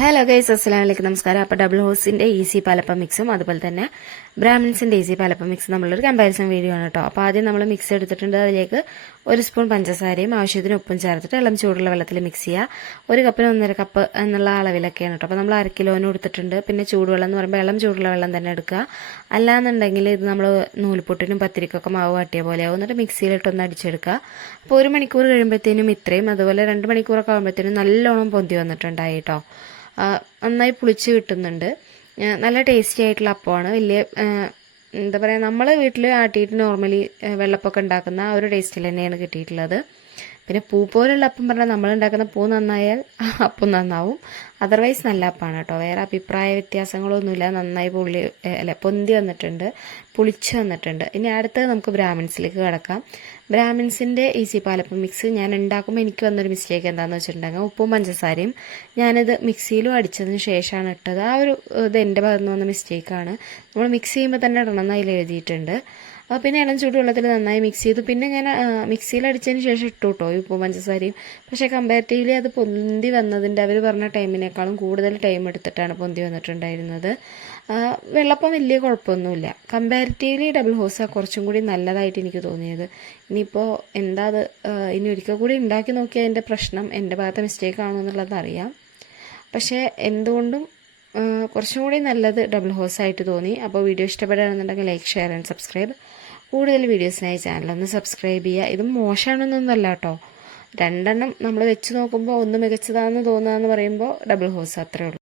Hello guys, അസ്സലാമു അലൈക്കും. നമസ്കാരം. അപ്പോൾ ഡബിൾ ഹോസിൻ്റെ ഈസി പാലപ്പം മിക്സും അതുപോലെ തന്നെ ബ്രാഹ്മിൻസിൻ്റെ ഈസി പാലപ്പം മിക്സും നമ്മളൊരു കമ്പാരിസൺ വീഡിയോ ആണ് കേട്ടോ. അപ്പോൾ ആദ്യം നമ്മൾ മിക്സ് എടുത്തിട്ടുണ്ട്. അതിലേക്ക് 1 സ്പൂൺ പഞ്ചസാരയും ആവശ്യത്തിന് ഉപ്പും ചേർത്തിട്ട് ഇളം ചൂടുള്ള വെള്ളത്തിൽ മിക്സ് ചെയ്യുക. 1 കപ്പിന് 1.5 കപ്പ് എന്നുള്ള അളവിലൊക്കെയാണ് കേട്ടോ. അപ്പോൾ നമ്മൾ 1/2 കിലോന് എടുത്തിട്ടുണ്ട്. പിന്നെ ചൂടുവെള്ളം എന്ന് പറയുമ്പോൾ ഇളം ചൂടുള്ള വെള്ളം തന്നെ എടുക്കുക. അല്ലാന്നുണ്ടെങ്കിൽ ഇത് നമ്മൾ നൂൽപുട്ടിനും പത്തിരിക്കൊക്കെ മാവ് വാട്ടിയ പോലെ ആവും. എന്നിട്ട് മിക്സിയിലിട്ടൊന്ന് അടിച്ചെടുക്കുക. അപ്പോൾ 1 മണിക്കൂർ കഴിയുമ്പോഴത്തേനും ഇത്രയും, അതുപോലെ 2 മണിക്കൂറൊക്കെ ആകുമ്പോഴത്തേനും നല്ലോണം പൊന്തി വന്നിട്ടുണ്ടായി കേട്ടോ. നന്നായി പുളിച്ച് കിട്ടുന്നുണ്ട്. നല്ല ടേസ്റ്റി ആയിട്ടുള്ള അപ്പമാണ്. വലിയ എന്താ പറയുക, നമ്മൾ വീട്ടിൽ ആട്ടിയിട്ട് നോർമലി വെള്ളപ്പൊക്കെ ഉണ്ടാക്കുന്ന ആ ഒരു ടേസ്റ്റിൽ തന്നെയാണ് കിട്ടിയിട്ടുള്ളത്. പിന്നെ പൂ പോലുള്ള അപ്പം പറഞ്ഞാൽ നമ്മൾ ഉണ്ടാക്കുന്ന പൂ നന്നായാൽ അപ്പം നന്നാവും. അതർവൈസ് നല്ല അപ്പമാണ് കേട്ടോ. വേറെ അഭിപ്രായ വ്യത്യാസങ്ങളൊന്നുമില്ല. നന്നായി പൊന്തി വന്നിട്ടുണ്ട്, പുളിച്ച് വന്നിട്ടുണ്ട്. ഇനി അടുത്തത് നമുക്ക് ബ്രാഹ്മിൻസിലേക്ക് കിടക്കാം. ബ്രാഹ്മിൻസിൻ്റെ ഈസി പാലപ്പം മിക്സ് ഞാൻ ഉണ്ടാക്കുമ്പോൾ എനിക്ക് വന്നൊരു മിസ്റ്റേക്ക് എന്താണെന്ന് വെച്ചിട്ടുണ്ടെങ്കിൽ ഉപ്പും പഞ്ചസാരയും ഞാനിത് മിക്സിയിലും അടിച്ചതിന് ശേഷമാണ് ഇട്ടത്. ആ ഒരു ഇത് എൻ്റെ ഭാഗത്ത് നിന്ന് വന്ന മിസ്റ്റേക്കാണ്. നമ്മൾ മിക്സ് ചെയ്യുമ്പോൾ തന്നെ ഇടണം എന്ന് അതിൽ എഴുതിയിട്ടുണ്ട്. പിന്നെ ഇളം ചൂടുവെള്ളത്തിൽ നന്നായി മിക്സ് ചെയ്തു. പിന്നെ ഞാൻ മിക്സിയിൽ അടിച്ചതിന് ശേഷം ഇട്ടു കേട്ടോ ഈ ഉപ്പും പഞ്ചസാരയും. പക്ഷേ കമ്പാരിറ്റീവ്ലി അത് പൊന്തി വന്നതിൻ്റെ അവർ പറഞ്ഞ ടൈമിനേക്കാളും കൂടുതൽ ടൈം എടുത്തിട്ടാണ് പൊന്തി വന്നിട്ടുണ്ടായിരുന്നത്. വെള്ളപ്പം വലിയ കുഴപ്പമൊന്നുമില്ല. കമ്പാരിറ്റീവ്ലി ഡബിൾ ഹോസ കുറച്ചും കൂടി നല്ലതായിട്ട് എനിക്ക് തോന്നിയത്. ഇനിയിപ്പോൾ എന്താ അത് ഇനി ഒരിക്കൽ കൂടി ഉണ്ടാക്കി നോക്കിയാൽ അതിൻ്റെ പ്രശ്നം എൻ്റെ ഭാഗത്തെ മിസ്റ്റേക്ക് ആണോ എന്നുള്ളത് അറിയാം. പക്ഷേ എന്തുകൊണ്ടും കുറച്ചും കൂടി നല്ലത് ഡബിൾ ഹോസായിട്ട് തോന്നി. അപ്പോൾ വീഡിയോ ഇഷ്ടപ്പെടുകയാണെന്നുണ്ടെങ്കിൽ ലൈക്ക്, ഷെയർ ആൻഡ് സബ്സ്ക്രൈബ്. കൂടുതൽ വീഡിയോസിനായി ചാനലൊന്ന് സബ്സ്ക്രൈബ് ചെയ്യുക. ഇത് മോശമാണെന്നൊന്നുമല്ല കേട്ടോ. 2 നമ്മൾ വെച്ച് നോക്കുമ്പോൾ ഒന്ന് മികച്ചതാണെന്ന് തോന്നുകയെന്ന് പറയുമ്പോൾ ഡബിൾ ഹോസ് അത്രേ ഉള്ളൂ.